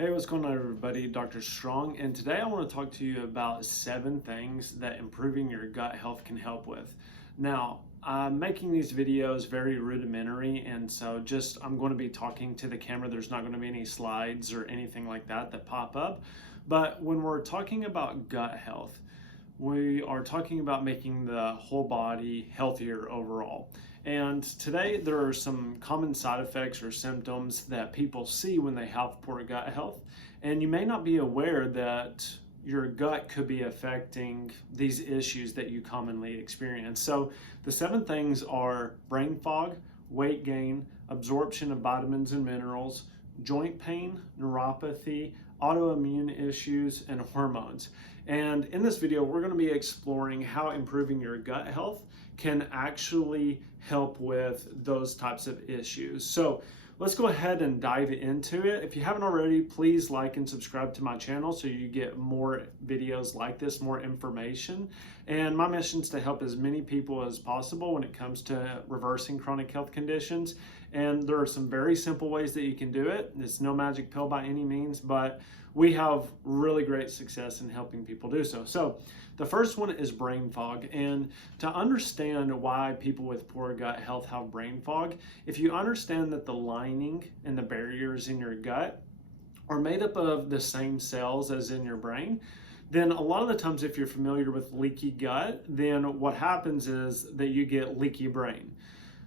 Hey, what's going on, everybody? Dr. Strong, and today I want to talk to you about 7 things that improving your gut health can help with. Now, I'm making these videos very rudimentary, and so I'm going to be talking to the camera. There's not going to be any slides or anything like that pop up. But when we're talking about gut health, we are talking about making the whole body healthier overall. And today there are some common side effects or symptoms that people see when they have poor gut health. And you may not be aware that your gut could be affecting these issues that you commonly experience. So the 7 things are brain fog, weight gain, absorption of vitamins and minerals, joint pain, neuropathy, autoimmune issues, and hormones. And in this video, we're going to be exploring how improving your gut health can actually help with those types of issues. So let's go ahead and dive into it. If you haven't already, please like and subscribe to my channel so you get more videos like this, more information. And my mission is to help as many people as possible when it comes to reversing chronic health conditions. And there are some very simple ways that you can do it. It's no magic pill by any means, but we have really great success in helping people do so. So the first one is brain fog. And to understand why people with poor gut health have brain fog, if you understand that the lining and the barriers in your gut are made up of the same cells as in your brain, then a lot of the times, if you're familiar with leaky gut, then what happens is that you get leaky brain.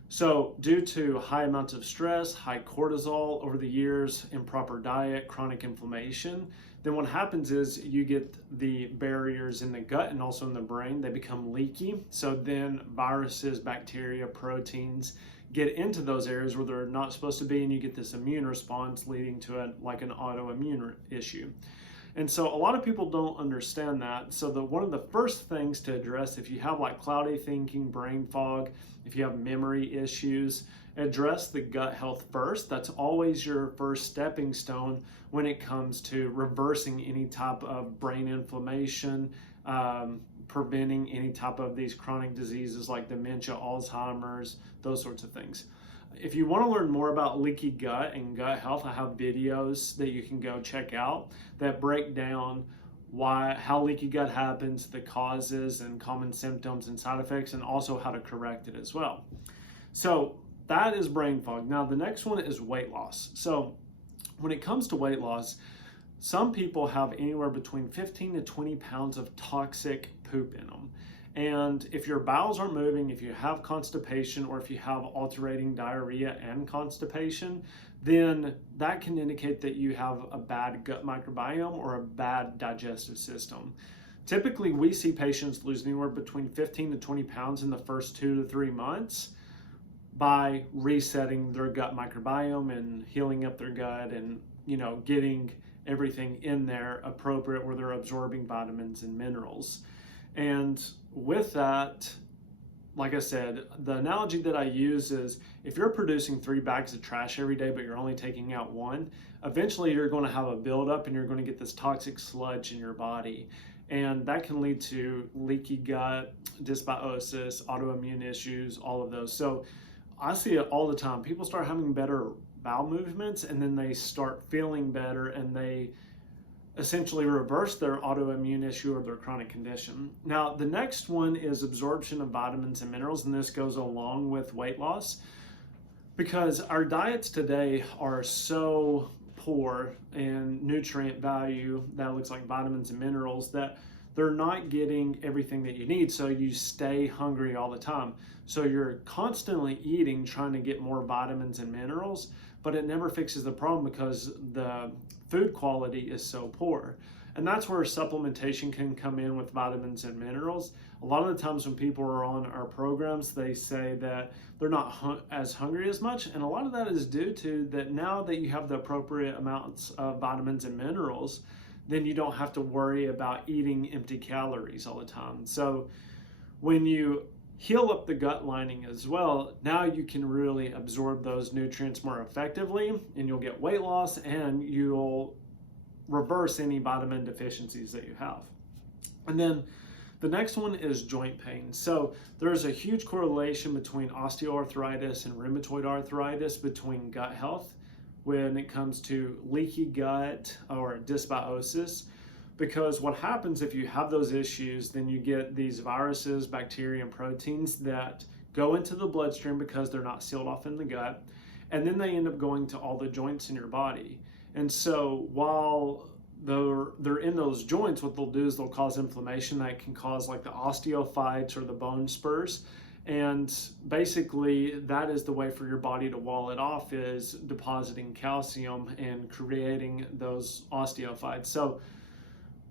So due to high amounts of stress, high cortisol over the years, improper diet, chronic inflammation, then what happens is you get the barriers in the gut and also in the brain, they become leaky. So then viruses, bacteria, proteins get into those areas where they're not supposed to be, and you get this immune response leading to an autoimmune issue. And so a lot of people don't understand that. So one of the first things to address, if you have like cloudy thinking, brain fog, if you have memory issues, address the gut health first. That's always your first stepping stone when it comes to reversing any type of brain inflammation, preventing any type of these chronic diseases like dementia, Alzheimer's, those sorts of things. If you want to learn more about leaky gut and gut health, I have videos that you can go check out that break down how leaky gut happens, the causes and common symptoms and side effects, and also how to correct it as well. So that is brain fog. Now the next one is weight loss. So when it comes to weight loss, some people have anywhere between 15 to 20 pounds of toxic poop in them. And if your bowels aren't moving, if you have constipation, or if you have alternating diarrhea and constipation, then that can indicate that you have a bad gut microbiome or a bad digestive system. Typically, we see patients lose anywhere between 15 to 20 pounds in the first 2 to 3 months by resetting their gut microbiome and healing up their gut and, getting everything in there appropriate where they're absorbing vitamins and minerals. And with that, like I said, the analogy that I use is if you're producing 3 bags of trash every day, but you're only taking out 1, eventually you're going to have a buildup and you're going to get this toxic sludge in your body. And that can lead to leaky gut, dysbiosis, autoimmune issues, all of those. So I see it all the time. People start having better bowel movements and then they start feeling better and they essentially reverse their autoimmune issue or their chronic condition. Now, the next one is absorption of vitamins and minerals, and this goes along with weight loss because our diets today are so poor in nutrient value, that looks like vitamins and minerals, that they're not getting everything that you need, so you stay hungry all the time. So you're constantly eating, trying to get more vitamins and minerals, but it never fixes the problem because the food quality is so poor. And that's where supplementation can come in with vitamins and minerals. A lot of the times when people are on our programs, they say that they're not as hungry as much. And a lot of that is due to that now that you have the appropriate amounts of vitamins and minerals, then you don't have to worry about eating empty calories all the time. So when you heal up the gut lining as well, now you can really absorb those nutrients more effectively and you'll get weight loss and you'll reverse any vitamin deficiencies that you have. And then the next one is joint pain. So there's a huge correlation between osteoarthritis and rheumatoid arthritis between gut health when it comes to leaky gut or dysbiosis. Because what happens if you have those issues, then you get these viruses, bacteria, and proteins that go into the bloodstream because they're not sealed off in the gut, and then they end up going to all the joints in your body. And so while they're in those joints, what they'll do is they'll cause inflammation that can cause like the osteophytes or the bone spurs. And basically that is the way for your body to wall it off, is depositing calcium and creating those osteophytes. So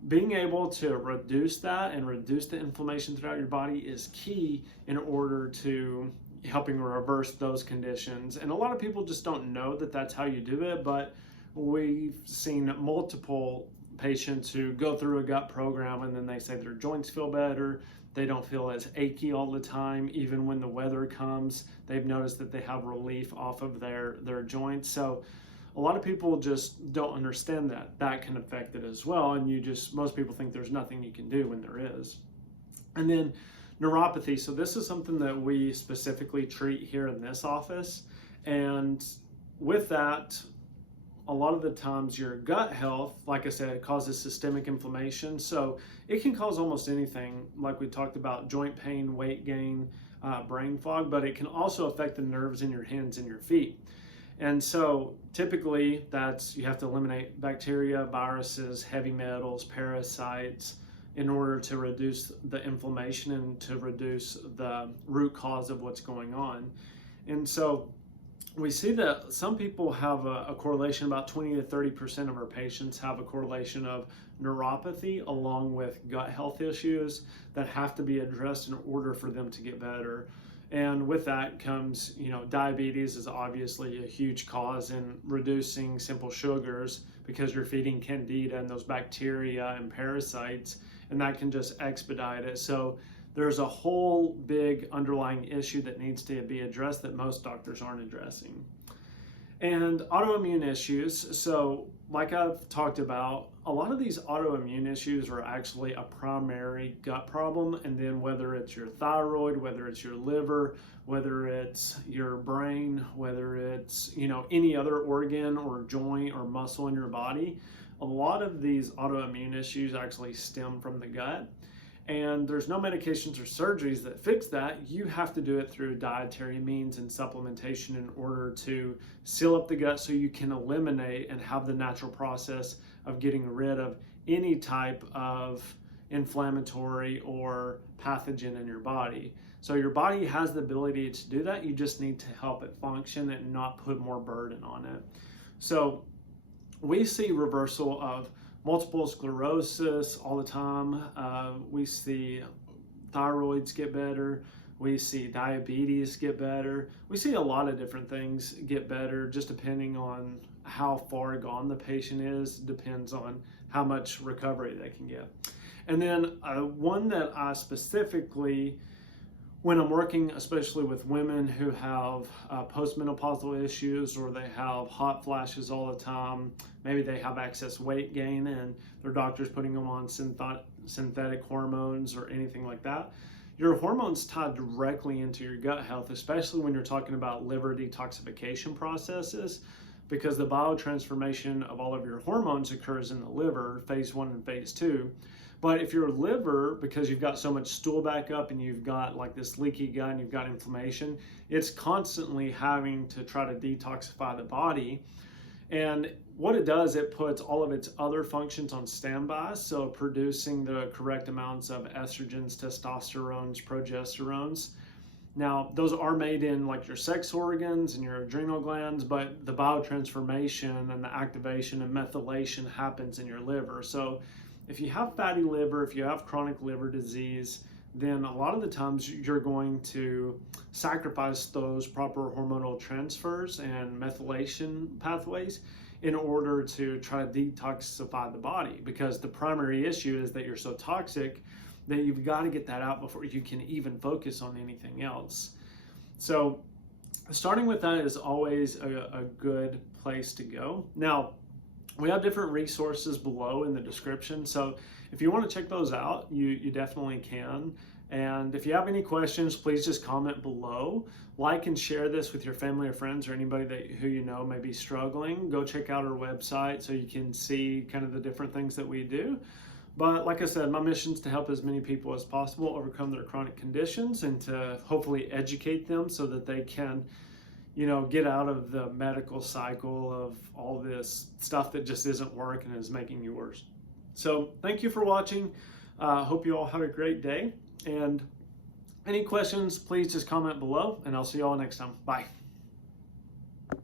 being able to reduce that and reduce the inflammation throughout your body is key in order to helping reverse those conditions. And a lot of people just don't know that that's how you do it, but we've seen multiple patients who go through a gut program and then they say their joints feel better. They don't feel as achy all the time. Even when the weather comes, they've noticed that they have relief off of their joints. So a lot of people just don't understand that that can affect it as well. And most people think there's nothing you can do when there is. And then neuropathy. So this is something that we specifically treat here in this office. And with that, a lot of the times your gut health, like I said, causes systemic inflammation. So it can cause almost anything, like we talked about, joint pain, weight gain, brain fog, but it can also affect the nerves in your hands and your feet. And so typically you have to eliminate bacteria, viruses, heavy metals, parasites in order to reduce the inflammation and to reduce the root cause of what's going on. And so we see that some people have a correlation, about 20 to 30% of our patients have a correlation of neuropathy along with gut health issues that have to be addressed in order for them to get better. And with that comes, diabetes is obviously a huge cause in reducing simple sugars, because you're feeding candida and those bacteria and parasites, and that can just expedite it. So there's a whole big underlying issue that needs to be addressed that most doctors aren't addressing. And autoimmune issues. So like I've talked about, a lot of these autoimmune issues are actually a primary gut problem. And then whether it's your thyroid, whether it's your liver, whether it's your brain, whether it's, any other organ or joint or muscle in your body, a lot of these autoimmune issues actually stem from the gut. And there's no medications or surgeries that fix that. You have to do it through dietary means and supplementation in order to seal up the gut so you can eliminate and have the natural process of getting rid of any type of inflammatory or pathogen in your body. So your body has the ability to do that. You just need to help it function and not put more burden on it. So we see reversal of multiple sclerosis all the time. We see thyroids get better. We see diabetes get better. We see a lot of different things get better, just depending on how far gone the patient is, depends on how much recovery they can get. And then one that I specifically, when I'm working especially with women who have postmenopausal issues, or they have hot flashes all the time, maybe they have excess weight gain and their doctor's putting them on synthetic hormones or anything like that, your hormones tie directly into your gut health, especially when you're talking about liver detoxification processes, because the biotransformation of all of your hormones occurs in the liver, phase 1 and phase 2. But if your liver, because you've got so much stool back up and you've got like this leaky gut and you've got inflammation, it's constantly having to try to detoxify the body. And what it does, it puts all of its other functions on standby, so producing the correct amounts of estrogens, testosterones, progesterones. Now, those are made in like your sex organs and your adrenal glands, but the biotransformation and the activation and methylation happens in your liver. So if you have fatty liver, if you have chronic liver disease, then a lot of the times you're going to sacrifice those proper hormonal transfers and methylation pathways in order to try to detoxify the body, because the primary issue is that you're so toxic that you've got to get that out before you can even focus on anything else. So starting with that is always a good place to go. Now, we have different resources below in the description, so if you want to check those out, you definitely can. And if you have any questions, please just comment below. Like and share this with your family or friends or anybody who you know may be struggling. Go check out our website so you can see kind of the different things that we do. But like I said, my mission is to help as many people as possible overcome their chronic conditions and to hopefully educate them so that they can, get out of the medical cycle of all this stuff that just isn't working and is making you worse. So thank you for watching. Hope you all have a great day. And any questions, please just comment below, and I'll see you all next time. Bye.